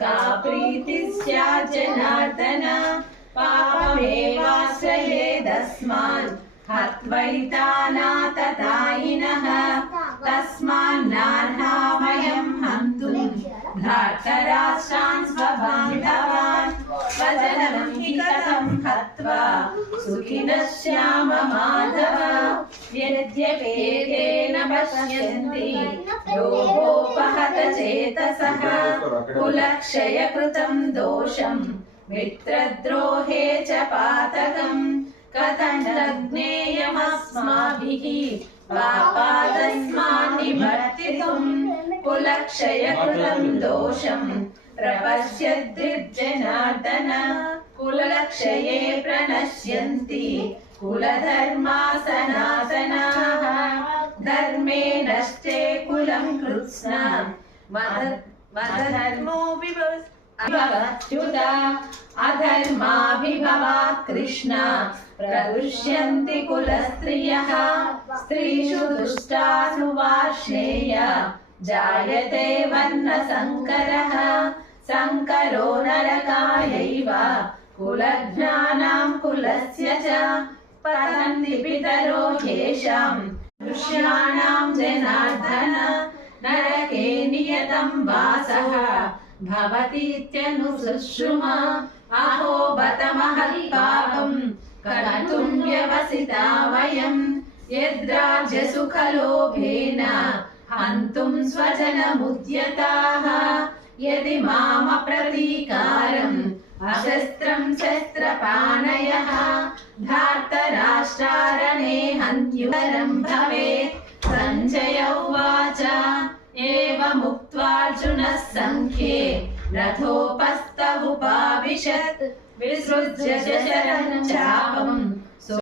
का प्रीतिः स्यात् जनार्दन पापमेवाश्रयेदस्मान् हत्वैतानाततायिनः तस्मान्नार्हामयं हन्तुं धार्तराष्ट्रान् स्वबान्धवान् स्वजनं हि कथं हत्वा सुखिनः स्याम माधव यद्यपेकेन पश्यन्ति लोभोपहत चेतसः कुलक्षयकृतं दोषं मित्रद्रोहे च पातकम् कथं ज्ञेयमस्माभिः पापादस्मान् निवर्तितुं कुलक्षयकृतं दोषं प्रपश्यद्भिर्जनार्दन कुलक्षये प्रणश्यन्ति कुलधर्मा सनातनाः धर्मे नष्टे कुलं कृत्स्ना मदधर्मो विभवत्युता अधर्माभिभवात् कृष्ण प्रदुष्यन्ति कुलस्त्रियः स्त्रीषु दुष्टासु वार्ष्णेय जायते वर्णसङ्करः सङ्करो नरकायैव कुलज्ञानां कुलस्य च पतन्ति पितरो येषां दृश्याणां जनार्दन नरके नियतं वासः भवतीत्यनुसुश्रुम अहो बत महत्पापं कर्तुं व्यवसिता वयं यद्राज्यसुखलोभेन हन्तुं स्वजनमुद्यताः यदि मामप्रतीकारम् अशस्त्रं शस्त्रपाणयः धार्तराष्ट्रारणे हन्त्युरं भवेत् सञ्जय उवाच एवमुक्त्वार्जुनः सङ्ख्ये रथोपस्थ उपाविशत् विसृज्य शरं चापम्